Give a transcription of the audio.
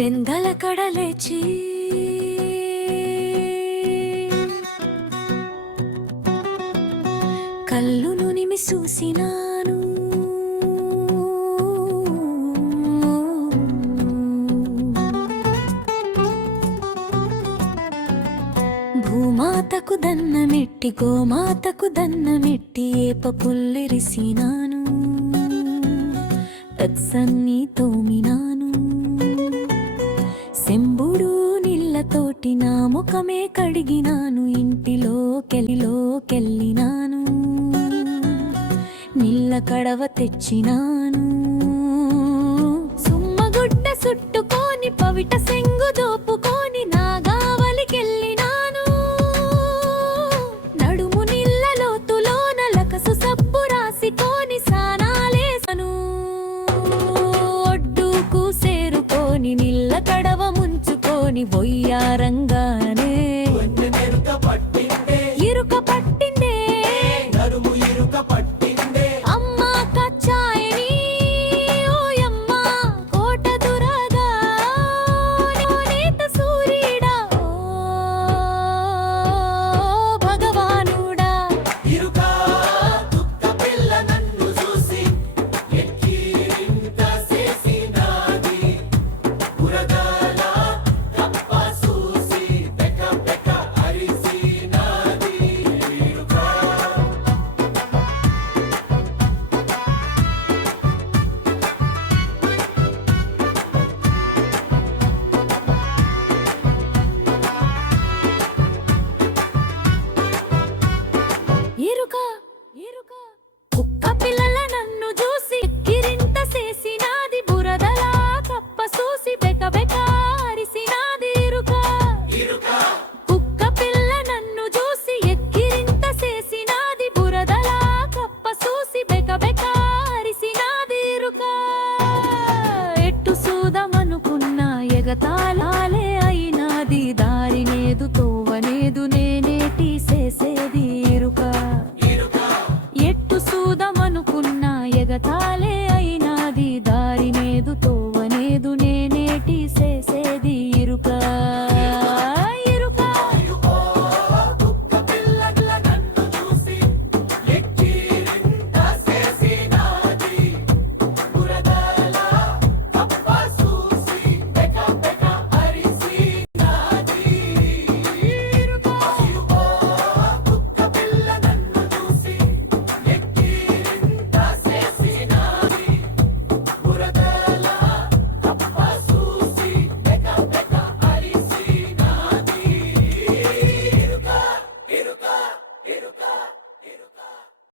పెందల కడలేచి కళ్ళును నిమి చూసినాను భూమాతకు దన్నమెట్టి గోమాతకు దన్నమెట్టి ఏప పుల్లిరిసినాను తత్సన్ని తోమిన తోటి నా ముఖమే కడిగినాను ఇంటిలో కెలిలో కెళ్ళినాను. నీళ్ళ కడవ తెచ్చినాను. సుమ్మగుడ్డ సుట్టుకొని పవిట సెంగు దోపుకో ముంచుకొని బొయ్యారంగానే ఇరుక உலகத்தால்